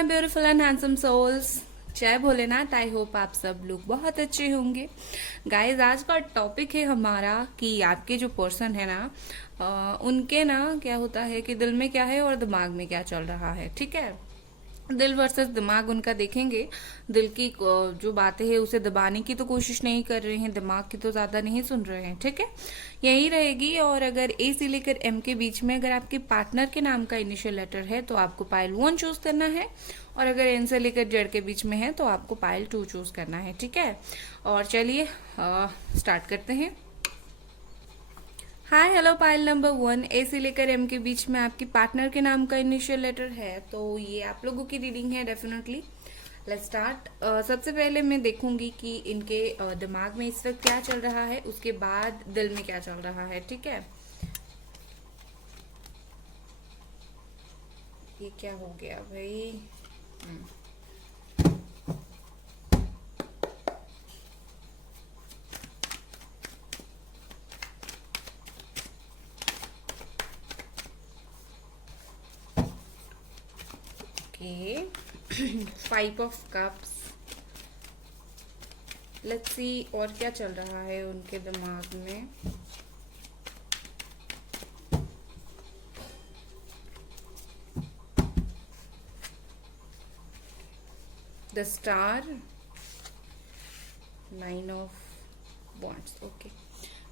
My beautiful and handsome souls, जय Bholenath. I hope आप सब लोग बहुत अच्छे होंगे। गाइज, आज का टॉपिक है हमारा कि आपके जो पर्सन है ना, उनके ना क्या होता है कि दिल में क्या है और दिमाग में क्या चल रहा है। ठीक है, दिल वर्सेस दिमाग उनका देखेंगे। दिल की जो बातें हैं उसे दबाने की तो कोशिश नहीं कर रहे हैं, दिमाग की तो ज्यादा नहीं सुन रहे हैं। ठीक है, यही रहेगी। और अगर ए से लेकर एम के बीच में अगर आपके पार्टनर के नाम का इनिशियल लेटर है तो आपको पाइल 1 चूज करना है, और अगर एन से लेकर जेड के बीच में है तो आपको पाइल 2 चूज करना है। ठीक है, और चलिए स्टार्ट करते हैं। हाय हेलो, पाइल नंबर 1, ए से लेकर एम के बीच में आपके पार्टनर के नाम का इनिशियल लेटर है तो ये आप लोगों की रीडिंग है डेफिनेटली। Let's start. सबसे पहले मैं देखूंगी कि इनके दिमाग में इस वक्त क्या चल रहा है, उसके बाद दिल में क्या चल रहा है। ठीक है, ये क्या हो गया भाई। Okay, 5 of cups. Let's see और क्या चल रहा है उनके दिमाग में। The star, 9 of wands. Okay,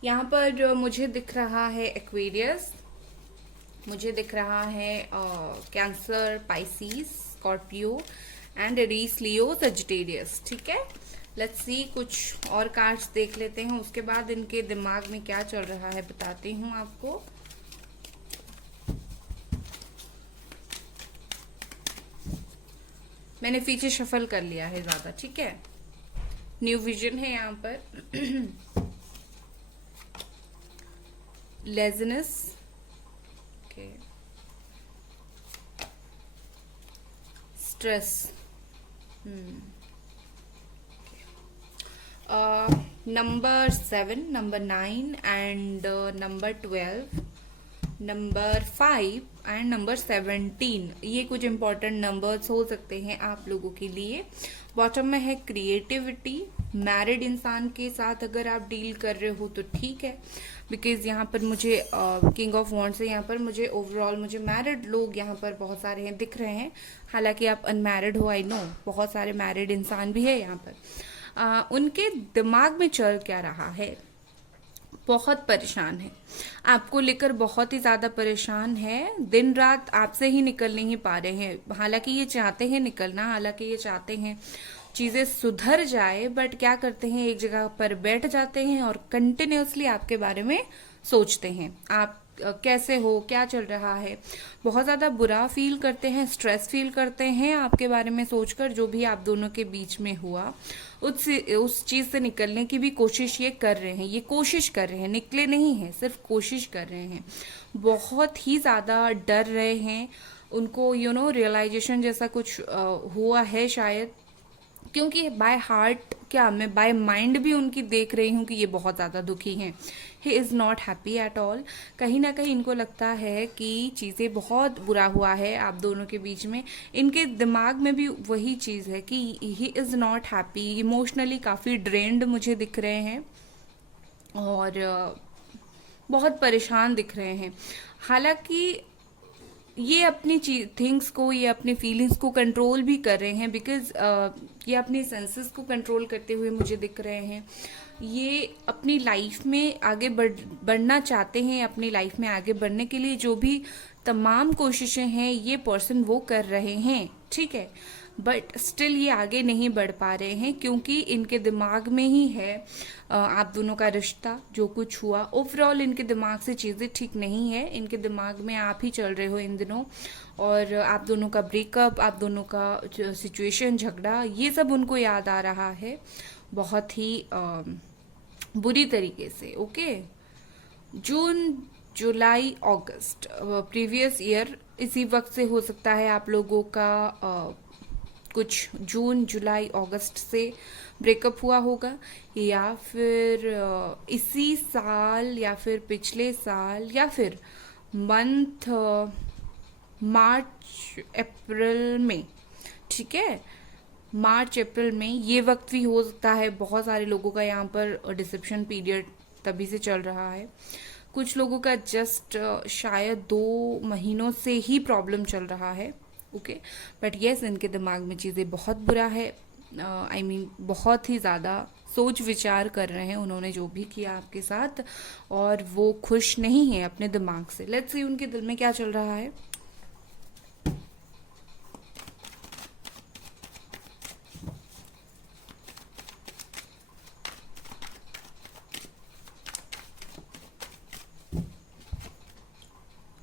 यहाँ पर मुझे दिख रहा है एक्वेरियस, मुझे दिख रहा है cancer, Pisces, Scorpio and Aries, Leo, Sagittarius. ठीक है, लेट्स सी कुछ और कार्ड्स देख लेते हैं, उसके बाद इनके दिमाग में क्या चल रहा है बताती हूँ आपको। मैंने फीचर शफल कर लिया है ज्यादा। ठीक है, न्यू विजन है यहाँ पर। Laziness, okay, stress, number 7, number 9 and number 12, number 5 and number 17, ये कुछ इंपॉर्टेंट नंबर्स हो सकते हैं आप लोगों के लिए। बॉटम में है क्रिएटिविटी। मैरिड इंसान के साथ अगर आप डील कर रहे हो तो ठीक है, बिकॉज यहाँ पर मुझे किंग ऑफ वॉन्ड्स है, यहाँ पर मुझे ओवरऑल मुझे मैरिड लोग यहाँ पर बहुत सारे हैं दिख रहे हैं। हालांकि आप अनमैरिड हो, आई नो, बहुत सारे मैरिड इंसान भी है यहाँ पर। उनके दिमाग में चल क्या रहा है, बहुत परेशान है, आपको लेकर बहुत ही ज्यादा परेशान है। दिन रात आपसे ही निकल नहीं पा रहे हैं। हालांकि ये चाहते हैं निकलना, हालांकि ये चाहते हैं चीजें सुधर जाए, बट क्या करते हैं, एक जगह पर बैठ जाते हैं और कंटिन्यूअसली आपके बारे में सोचते हैं। आप कैसे हो, क्या चल रहा है, बहुत ज्यादा बुरा फील करते हैं, स्ट्रेस फील करते हैं आपके बारे में सोचकर। जो भी आप दोनों के बीच में हुआ उस चीज से निकलने की भी कोशिश ये कर रहे हैं, ये कोशिश कर रहे हैं, निकले नहीं है, सिर्फ कोशिश कर रहे हैं। बहुत ही ज्यादा डर रहे हैं, उनको रियलाइजेशन जैसा कुछ हुआ है शायद, क्योंकि बाय हार्ट क्या, मैं बाय माइंड भी उनकी देख रही हूँ कि ये बहुत ज़्यादा दुखी हैं। He is not happy at all. कहीं ना कहीं इनको लगता है कि चीज़ें बहुत बुरा हुआ है आप दोनों के बीच में। इनके दिमाग में भी वही चीज़ है कि he is not happy, emotionally काफ़ी ड्रेन्ड मुझे दिख रहे हैं और बहुत परेशान दिख रहे हैं। हालांकि ये अपनी थिंग्स को, ये अपनी फीलिंग्स को कंट्रोल भी कर रहे हैं, बिकॉज ये अपनी सेंसेस को कंट्रोल करते हुए मुझे दिख रहे हैं। ये अपनी लाइफ में आगे बढ़ना चाहते हैं। अपनी लाइफ में आगे बढ़ने के लिए जो भी तमाम कोशिशें हैं ये पर्सन वो कर रहे हैं। ठीक है, बट स्टिल ये आगे नहीं बढ़ पा रहे हैं, क्योंकि इनके दिमाग में ही है आप दोनों का रिश्ता, जो कुछ हुआ ओवरऑल इनके दिमाग से चीज़ें ठीक नहीं है। इनके दिमाग में आप ही चल रहे हो इन दिनों, और आप दोनों का ब्रेकअप, आप दोनों का सिचुएशन, झगड़ा, ये सब उनको याद आ रहा है बहुत ही बुरी तरीके से। ओके, जून, जुलाई, अगस्त, प्रीवियस ईयर इसी वक्त से हो सकता है आप लोगों का कुछ जून, जुलाई, अगस्त से ब्रेकअप हुआ होगा, या फिर इसी साल, या फिर पिछले साल, या फिर मंथ मार्च अप्रैल में। ठीक है। मार्च अप्रैल में ये वक्त भी हो सकता है, बहुत सारे लोगों का यहाँ पर डिसेप्शन पीरियड तभी से चल रहा है। कुछ लोगों का जस्ट शायद 2 महीनों से ही प्रॉब्लम चल रहा है। ओके, बट यस, इनके दिमाग में चीज़ें बहुत बुरा है। आई मीन बहुत ही ज़्यादा सोच विचार कर रहे हैं उन्होंने जो भी किया आपके साथ, और वो खुश नहीं है अपने दिमाग से। लेट्स सी उनके दिल में क्या चल रहा है।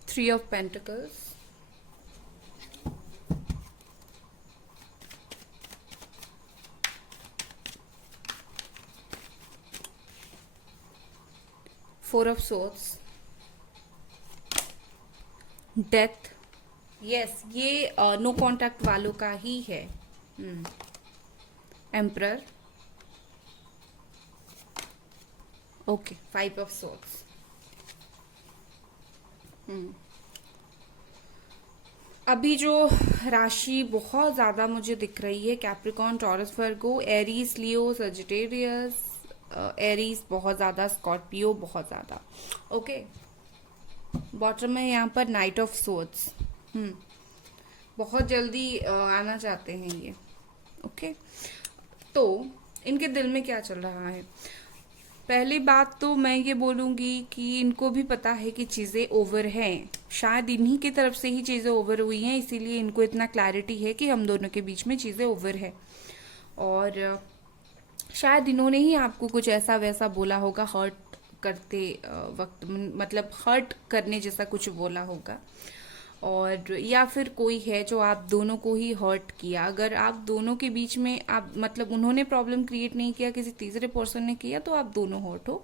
Three of Pentacles, Four of Swords, Death। Yes, ये नो कांटेक्ट वालों का ही है। Emperor, okay, five of swords. अभी जो राशि बहुत ज़्यादा मुझे दिख रही है, कैप्रिकॉन, टॉरस, वर्गो, एरीज, लियो, सजिटेरियस, एरीज बहुत ज़्यादा, स्कॉर्पियो बहुत ज़्यादा। ओके, बॉटम में यहाँ पर नाइट ऑफ सोर्ड्स। बहुत जल्दी आना चाहते हैं ये। ओके, तो इनके दिल में क्या चल रहा है। पहली बात तो मैं ये बोलूँगी कि इनको भी पता है कि चीज़ें ओवर हैं, शायद इन्हीं की तरफ से ही चीज़ें ओवर हुई हैं, इसीलिए इनको इतना क्लैरिटी है कि हम दोनों के बीच में चीज़ें ओवर है। और शायद इन्होंने ही आपको कुछ ऐसा वैसा बोला होगा, हर्ट करते वक्त, मतलब हर्ट करने जैसा कुछ बोला होगा, और या फिर कोई है जो आप दोनों को ही हर्ट किया। अगर आप दोनों के बीच में आप मतलब उन्होंने प्रॉब्लम क्रिएट नहीं किया, किसी तीसरे पर्सन ने किया, तो आप दोनों हर्ट हो।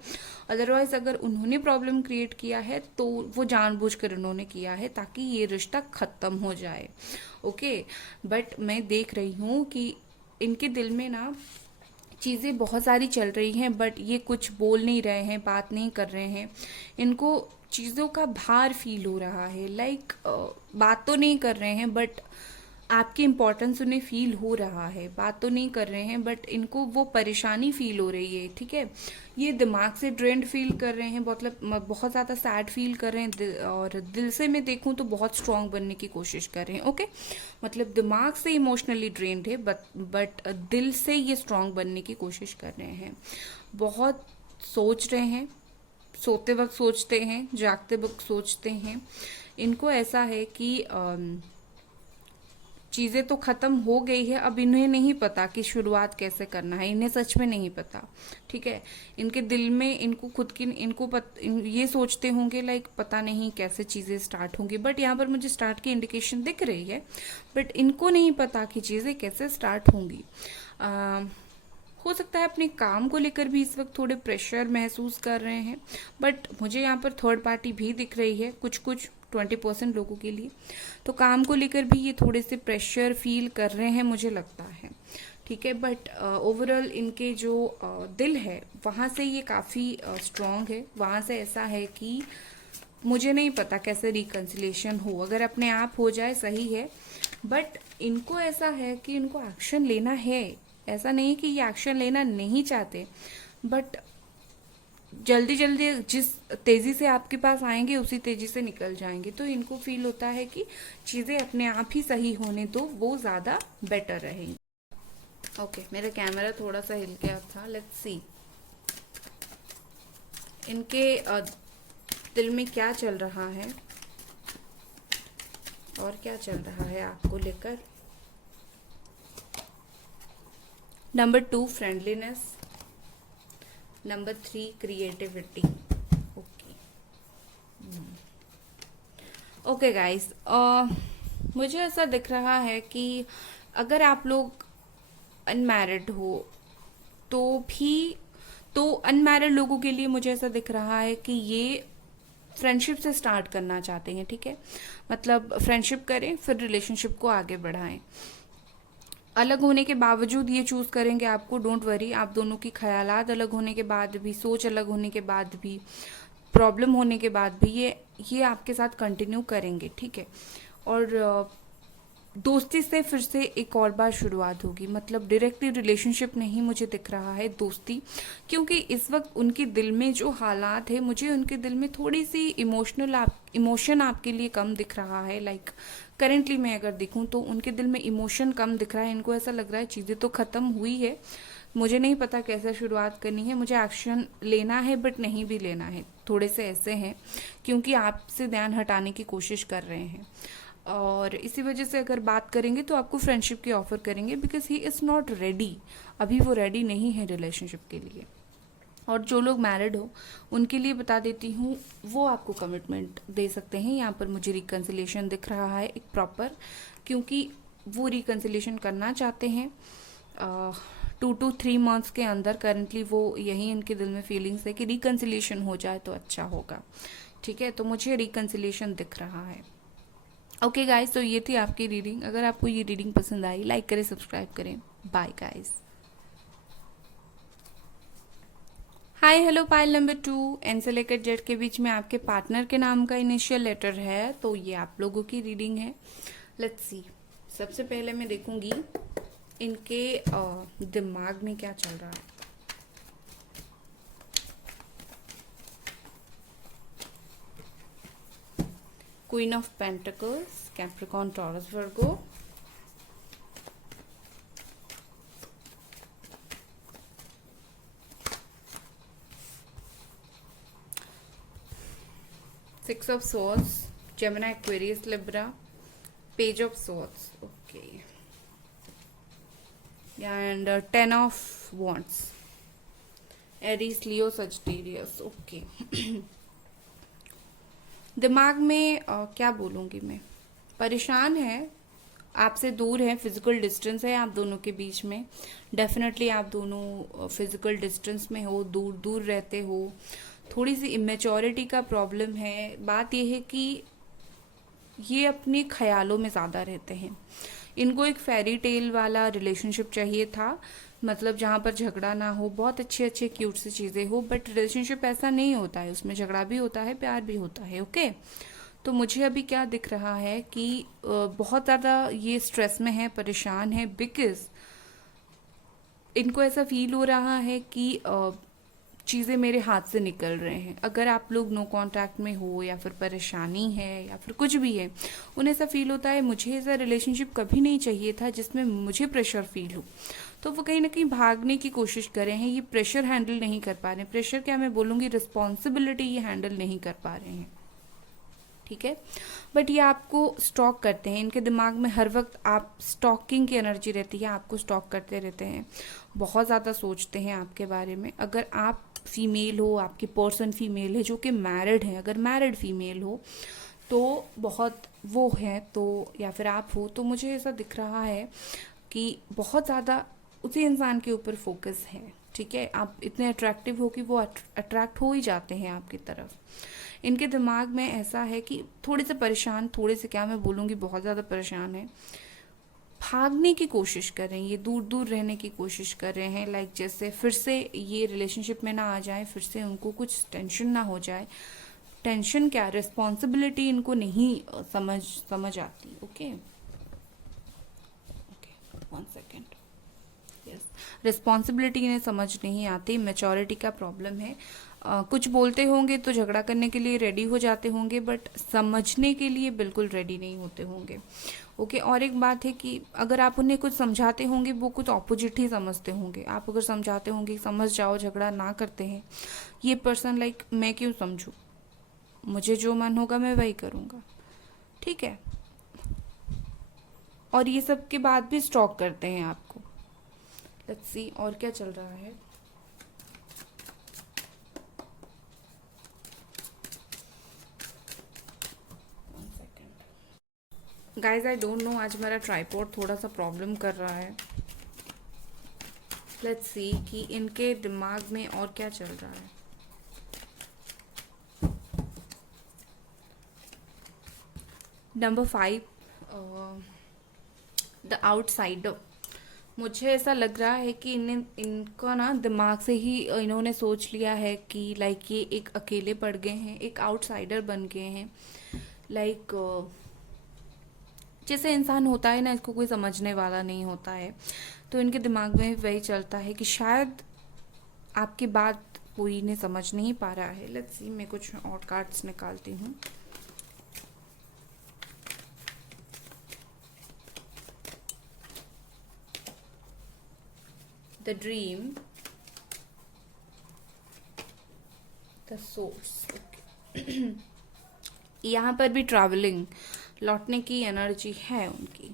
अदरवाइज अगर उन्होंने प्रॉब्लम क्रिएट किया है तो वो जानबूझकर उन्होंने किया है ताकि ये रिश्ता खत्म हो जाए। ओके, बट मैं देख रही हूँ कि इनके दिल में ना चीज़ें बहुत सारी चल रही हैं, बट ये कुछ बोल नहीं रहे हैं, बात नहीं कर रहे हैं। इनको चीज़ों का भार फील हो रहा है। लाइक बात तो नहीं कर रहे हैं, बट आपकी इम्पोर्टेंस उन्हें फील हो रहा है। बात तो नहीं कर रहे हैं, बट इनको वो परेशानी फील हो रही है। ठीक है, ये दिमाग से ड्रेन्ड फील कर रहे हैं, मतलब बहुत ज़्यादा सैड फील कर रहे हैं, और दिल से मैं देखूं तो बहुत स्ट्रांग बनने की कोशिश कर रहे हैं। ओके, मतलब दिमाग से इमोशनली ड्रेन्ड है, बट दिल से ये स्ट्रांग बनने की कोशिश कर रहे हैं। बहुत सोच रहे हैं, सोते वक्त सोचते हैं, जागते वक्त सोचते हैं। इनको ऐसा है कि चीज़ें तो ख़त्म हो गई है, अब इन्हें नहीं पता कि शुरुआत कैसे करना है, इन्हें सच में नहीं पता। ठीक है, इनके दिल में इनको खुद की ये सोचते होंगे लाइक पता नहीं कैसे चीज़ें स्टार्ट होंगी, बट यहाँ पर मुझे स्टार्ट की इंडिकेशन दिख रही है, बट इनको नहीं पता कि चीज़ें कैसे स्टार्ट होंगी। हो सकता है अपने काम को लेकर भी इस वक्त थोड़े प्रेशर महसूस कर रहे हैं, बट मुझे यहाँ पर थर्ड पार्टी भी दिख रही है कुछ 20% लोगों के लिए। तो काम को लेकर भी ये थोड़े से प्रेशर फील कर रहे हैं, मुझे लगता है। ठीक है, बट ओवरऑल इनके जो दिल है वहाँ से ये काफ़ी स्ट्रांग है। वहाँ से ऐसा है कि मुझे नहीं पता कैसे रिकन्सिलेशन हो, अगर अपने आप हो जाए सही है, बट इनको ऐसा है कि इनको एक्शन लेना है। ऐसा नहीं कि ये एक्शन लेना नहीं चाहते, बट जल्दी जल्दी जिस तेज़ी से आपके पास आएंगे उसी तेज़ी से निकल जाएंगे। तो इनको फील होता है कि चीज़ें अपने आप ही सही होने दो, वो ज़्यादा बेटर रहेंगी। ओके, मेरा कैमरा थोड़ा सा हिल गया था। लेट्स सी इनके दिल में क्या चल रहा है और क्या चल रहा है आपको लेकर। Number 2 friendliness, number 3 creativity. Okay guys, मुझे ऐसा दिख रहा है कि अगर आप लोग अनमैरिड हो तो अनमैरिड लोगों के लिए मुझे ऐसा दिख रहा है कि ये फ्रेंडशिप से स्टार्ट करना चाहते हैं। ठीक है, मतलब फ्रेंडशिप करें फिर रिलेशनशिप को आगे बढ़ाएं। अलग होने के बावजूद ये चूज करेंगे आपको, डोंट वरी। आप दोनों की ख्यालात अलग होने के बाद भी, सोच अलग होने के बाद भी, प्रॉब्लम होने के बाद भी ये आपके साथ कंटिन्यू करेंगे। ठीक है, और दोस्ती से फिर से एक और बार शुरुआत होगी, मतलब डायरेक्टली रिलेशनशिप नहीं मुझे दिख रहा है, दोस्ती। क्योंकि इस वक्त उनके दिल में जो हालात है, मुझे उनके दिल में थोड़ी सी इमोशन आपके लिए कम दिख रहा है। लाइक करेंटली मैं अगर देखूं तो उनके दिल में इमोशन कम दिख रहा है। इनको ऐसा लग रहा है चीज़ें तो ख़त्म हुई है, मुझे नहीं पता कैसे शुरुआत करनी है, मुझे एक्शन लेना है बट नहीं भी लेना है, थोड़े से ऐसे हैं। क्योंकि आपसे ध्यान हटाने की कोशिश कर रहे हैं, और इसी वजह से अगर बात करेंगे तो आपको फ्रेंडशिप की ऑफर करेंगे, because he is not ready. अभी वो रेडी नहीं है रिलेशनशिप के लिए। और जो लोग मैरिड हो उनके लिए बता देती हूँ, वो आपको कमिटमेंट दे सकते हैं। यहाँ पर मुझे रिकन्सिलेशन दिख रहा है एक प्रॉपर, क्योंकि वो रिकन्सिलेशन करना चाहते हैं 2 to 3 मंथ्स के अंदर। करंटली वो यही इनके दिल में फीलिंग्स है कि रिकन्सिलेशन हो जाए तो अच्छा होगा। ठीक है, तो मुझे रिकन्सिलेशन दिख रहा है। ओके गाइस, तो ये थी आपकी रीडिंग। अगर आपको ये रीडिंग पसंद आई, लाइक करें, सब्सक्राइब करें। Bye guys. Hi hello, pile number 2, N से लेकर जेड के बीच में आपके पार्टनर के नाम का इनिशियल लेटर है, तो ये आप लोगों की रीडिंग है। Let's see. सबसे पहले मैं देखूंगी इनके दिमाग में क्या चल रहा है। Queen of pentacles, Capricorn, taurus, Virgo. Six of Swords, Gemini, Aquarius, Libra, Page of Swords. Okay. Yeah, and 10 of Wands, Aries, Leo, Sagittarius. Okay. दिमाग में क्या बोलूँगी मैं, परेशान है, आपसे दूर है, फिजिकल डिस्टेंस है आप दोनों के बीच में। डेफिनेटली आप दोनों फिजिकल डिस्टेंस में हो, दूर दूर रहते हो। थोड़ी सी इमेच्योरिटी का प्रॉब्लम है। बात यह है कि ये अपने ख्यालों में ज़्यादा रहते हैं। इनको एक फेरी टेल वाला रिलेशनशिप चाहिए था, मतलब जहाँ पर झगड़ा ना हो, बहुत अच्छे अच्छे क्यूट सी चीज़ें हो, बट रिलेशनशिप ऐसा नहीं होता है, उसमें झगड़ा भी होता है, प्यार भी होता है। ओके, तो मुझे अभी क्या दिख रहा है कि बहुत ज़्यादा ये स्ट्रेस में है, परेशान है, बिकॉज इनको ऐसा फील हो रहा है कि चीज़ें मेरे हाथ से निकल रहे हैं। अगर आप लोग नो कांटेक्ट में हो, या फिर परेशानी है, या फिर कुछ भी है, उन्हें ऐसा फील होता है मुझे ऐसा रिलेशनशिप कभी नहीं चाहिए था जिसमें मुझे प्रेशर फील हो। तो वो कहीं ना कहीं भागने की कोशिश कर रहे हैं, ये प्रेशर हैंडल नहीं कर पा रहे हैं। प्रेशर क्या मैं बोलूँगी, रिस्पॉन्सिबिलिटी ये हैंडल नहीं कर पा रहे हैं। ठीक है, बट ये आपको स्टॉक करते हैं। इनके दिमाग में हर वक्त आप स्टॉकिंग की एनर्जी रहती है, आपको स्टॉक करते रहते हैं, बहुत ज़्यादा सोचते हैं आपके बारे में। अगर आप फीमेल हो, आपकी पर्सन फीमेल है जो कि मैरिड है, अगर मैरिड फीमेल हो तो बहुत वो है, तो या फिर आप हो, तो मुझे ऐसा दिख रहा है कि बहुत ज़्यादा उसी इंसान के ऊपर फोकस है। ठीक है, आप इतने अट्रैक्टिव हो कि वो अट्रैक्ट हो ही जाते हैं आपकी तरफ। इनके दिमाग में ऐसा है कि थोड़े से परेशान, थोड़े से क्या मैं बोलूँगी, बहुत ज़्यादा परेशान है, भागने की कोशिश कर रहे हैं, ये दूर दूर रहने की कोशिश कर रहे हैं। लाइक जैसे फिर से ये रिलेशनशिप में ना आ जाए, फिर से उनको कुछ टेंशन ना हो जाए। टेंशन क्या, रिस्पॉन्सिबिलिटी इनको नहीं समझ आती। Okay okay, 1 second. Yes, responsibility इन्हें समझ नहीं आती, मैच्योरिटी का प्रॉब्लम है। कुछ बोलते होंगे तो झगड़ा करने के लिए रेडी हो जाते होंगे, बट समझने के लिए बिल्कुल रेडी नहीं होते होंगे। ओके, और एक बात है कि अगर आप उन्हें कुछ समझाते होंगे, वो कुछ ऑपोजिट ही समझते होंगे। आप अगर समझाते होंगे समझ जाओ, झगड़ा ना करते हैं, ये पर्सन लाइक मैं क्यों समझूं, मुझे जो मन होगा मैं वही करूँगा। ठीक है, और ये सब के बाद भी स्टॉक करते हैं आपको। लेट्स सी और क्या चल रहा है। गाइज आई डोंट नो, आज मेरा ट्राइपॉड थोड़ा सा प्रॉब्लम कर रहा है। लेट्स सी कि इनके दिमाग में और क्या चल रहा है। Number 5, the outsider. मुझे ऐसा लग रहा है कि इनका ना दिमाग से ही इन्होंने सोच लिया है कि लाइक ये एक अकेले पड़ गए हैं, एक आउटसाइडर बन गए हैं। लाइक जैसे इंसान होता है ना, इसको कोई समझने वाला नहीं होता है, तो इनके दिमाग में वही चलता है कि शायद आपकी बात कोई ने समझ नहीं पा रहा है। लेट्स सी, मैं कुछ और कार्ड्स निकालती हूँ। The dream, the source. यहाँ पर भी ट्रैवलिंग, लौटने की एनर्जी है उनकी,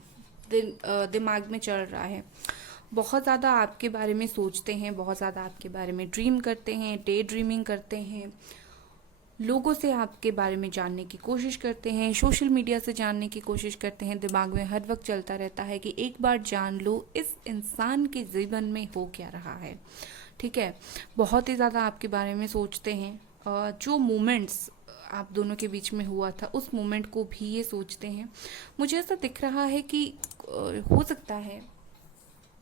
दिमाग में चल रहा है। बहुत ज़्यादा आपके बारे में सोचते हैं, बहुत ज़्यादा आपके बारे में ड्रीम करते हैं, डे ड्रीमिंग करते हैं, लोगों से आपके बारे में जानने की कोशिश करते हैं, सोशल मीडिया से जानने की कोशिश करते हैं। दिमाग में हर वक्त चलता रहता है कि एक बार जान लो इस इंसान के जीवन में हो क्या रहा है, ठीक है। बहुत ही ज़्यादा आपके बारे में सोचते हैं। जो मोमेंट्स आप दोनों के बीच में हुआ था, उस मोमेंट को भी ये सोचते हैं। मुझे ऐसा दिख रहा है कि हो सकता है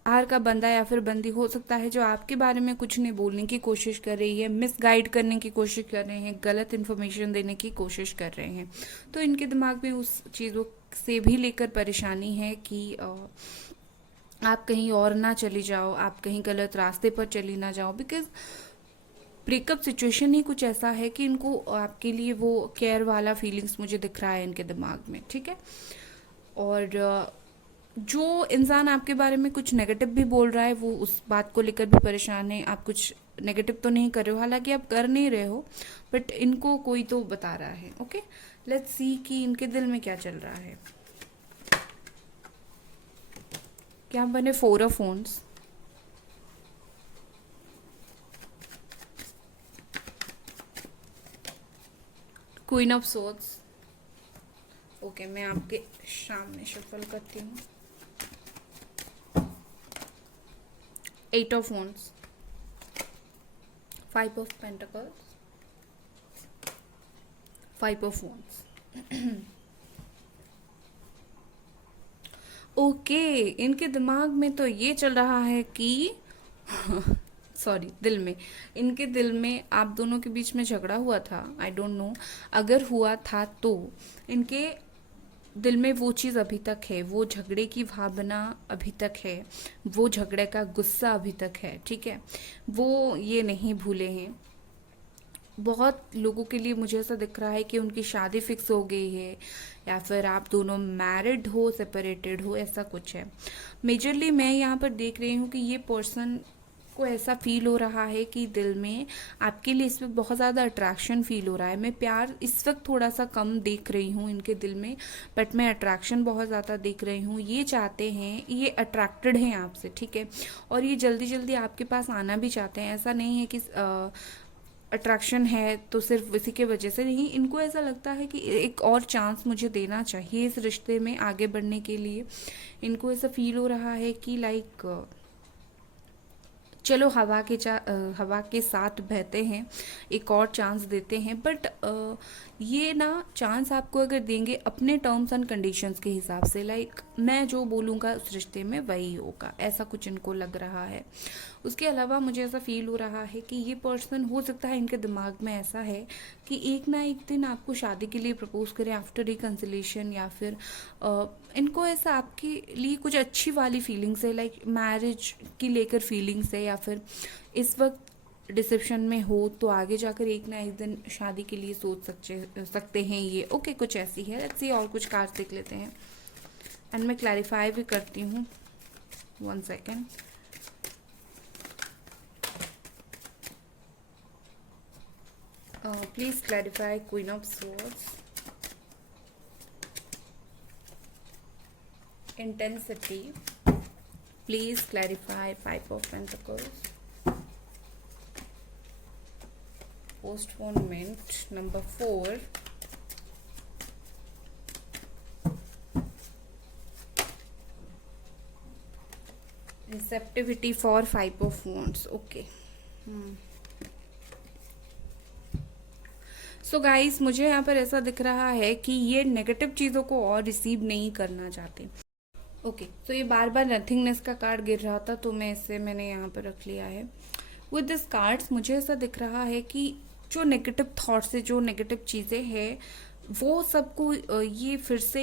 बाहर का बंदा या फिर बंदी हो सकता है जो आपके बारे में कुछ नहीं बोलने की कोशिश कर रही है, मिसगाइड करने की कोशिश कर रहे हैं, गलत इन्फॉर्मेशन देने की कोशिश कर रहे हैं। तो इनके दिमाग में उस चीज़ों से भी लेकर परेशानी है कि आप कहीं और ना चली जाओ, आप कहीं गलत रास्ते पर चली ना जाओ। बिकॉज ब्रेकअप सिचुएशन ही कुछ ऐसा है कि इनको आपके लिए वो केयर वाला फीलिंग्स मुझे दिख रहा है इनके दिमाग में, ठीक है। और जो इंसान आपके बारे में कुछ नेगेटिव भी बोल रहा है, वो उस बात को लेकर भी परेशान है। आप कुछ नेगेटिव तो नहीं कर रहे हो, हालांकि आप कर नहीं रहे हो, बट इनको कोई तो बता रहा है। ओके, लेट्स सी कि इनके दिल में क्या चल रहा है। क्या बने 4 of phones, queen of swords. Okay, मैं आपके सामने शफल करती हूँ। 8 of phones, 5 of pentacles, 5 of phones. Okay, इनके दिमाग में तो ये चल रहा है कि सॉरी, दिल में, इनके दिल में आप दोनों के बीच में झगड़ा हुआ था। आई डोंट नो, अगर हुआ था तो इनके दिल में वो चीज़ अभी तक है, वो झगड़े की भावना अभी तक है, वो झगड़े का गुस्सा अभी तक है, ठीक है। वो ये नहीं भूले हैं। बहुत लोगों के लिए मुझे ऐसा दिख रहा है कि उनकी शादी फिक्स हो गई है, या फिर आप दोनों मैरिड हो, सेपरेटेड हो, ऐसा कुछ है। मेजरली मैं यहाँ पर देख रही हूँ कि ये पर्सन को ऐसा फील हो रहा है कि दिल में आपके लिए इस वक्त बहुत ज़्यादा अट्रैक्शन फील हो रहा है। मैं प्यार इस वक्त थोड़ा सा कम देख रही हूँ इनके दिल में, बट मैं अट्रैक्शन बहुत ज़्यादा देख रही हूँ। ये चाहते हैं, ये अट्रैक्टेड हैं आपसे, ठीक है, और ये जल्दी जल्दी आपके पास आना भी चाहते हैं। ऐसा नहीं है कि अट्रैक्शन है तो सिर्फ इसी के वजह से नहीं, इनको ऐसा लगता है कि एक और चांस मुझे देना चाहिए इस रिश्ते में आगे बढ़ने के लिए। इनको ऐसा फील हो रहा है कि लाइक चलो हवा के साथ बहते हैं, एक और चांस देते हैं, बट ये ना चांस आपको अगर देंगे अपने टर्म्स एंड कंडीशंस के हिसाब से, लाइक मैं जो बोलूँगा उस रिश्ते में वही होगा, ऐसा कुछ इनको लग रहा है। उसके अलावा मुझे ऐसा फील हो रहा है कि ये पर्सन, हो सकता है इनके दिमाग में ऐसा है कि एक ना एक दिन आपको शादी के लिए प्रपोज करें आफ्टर रिकन्सिलेशन, या फिर इनको ऐसा आपके लिए कुछ अच्छी वाली फीलिंग्स है, लाइक मैरिज की लेकर फीलिंग्स है, या फिर इस वक्त डिसेप्शन में हो तो आगे जाकर एक ना एक दिन शादी के लिए सोच सकते हैं ये। ओके, कुछ ऐसी है। लेट्स सी और कुछ कार्ड्स देख लेते हैं एंड मैं क्लैरिफाई भी करती हूँ। 1 second. Please clarify queen of swords, intensity, please clarify 5 of pentacles, postponement number 4, receptivity for 5 of wands. Okay. So guys, मुझे यहाँ पर ऐसा दिख रहा है कि ये नेगेटिव चीज़ों को और रिसीव नहीं करना चाहते। ओके, तो ये बार बार नथिंगनेस का कार्ड गिर रहा था तो मैंने यहाँ पर रख लिया है। विद दिस कार्ड्स मुझे ऐसा दिख रहा है कि जो नेगेटिव थॉट्स है, जो नेगेटिव चीज़ें हैं, वो सबको ये फिर से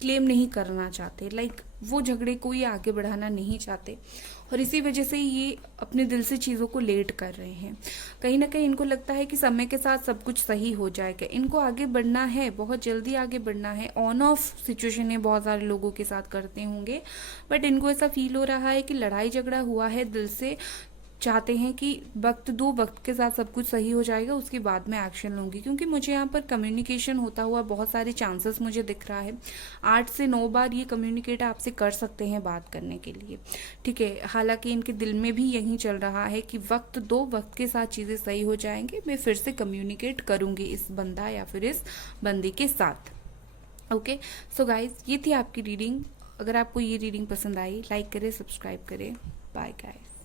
क्लेम नहीं करना चाहते, लाइक वो झगड़े को ये आगे बढ़ाना नहीं चाहते और इसी वजह से ये अपने दिल से चीज़ों को लेट कर रहे हैं। कहीं ना कहीं इनको लगता है कि समय के साथ सब कुछ सही हो जाएगा, इनको आगे बढ़ना है, बहुत जल्दी आगे बढ़ना है। ऑन ऑफ सिचुएशन ये बहुत सारे लोगों के साथ करते होंगे, बट इनको ऐसा फील हो रहा है कि लड़ाई झगड़ा हुआ है, दिल से चाहते हैं कि वक्त दो, वक्त के साथ सब कुछ सही हो जाएगा, उसके बाद मैं एक्शन लूंगी। क्योंकि मुझे यहाँ पर कम्युनिकेशन होता हुआ बहुत सारे चांसेस मुझे दिख रहा है। 8 से 9 बार ये कम्युनिकेट आपसे कर सकते हैं बात करने के लिए, ठीक है। हालांकि इनके दिल में भी यही चल रहा है कि वक्त दो, वक्त के साथ चीज़ें सही हो जाएंगे, मैं फिर से कम्युनिकेट करूंगी इस बंदा या फिर इस बंदी के साथ। ओके, सो गाइज, ये थी आपकी रीडिंग। अगर आपको ये रीडिंग पसंद आई, लाइक करें, सब्सक्राइब करें। Bye guys.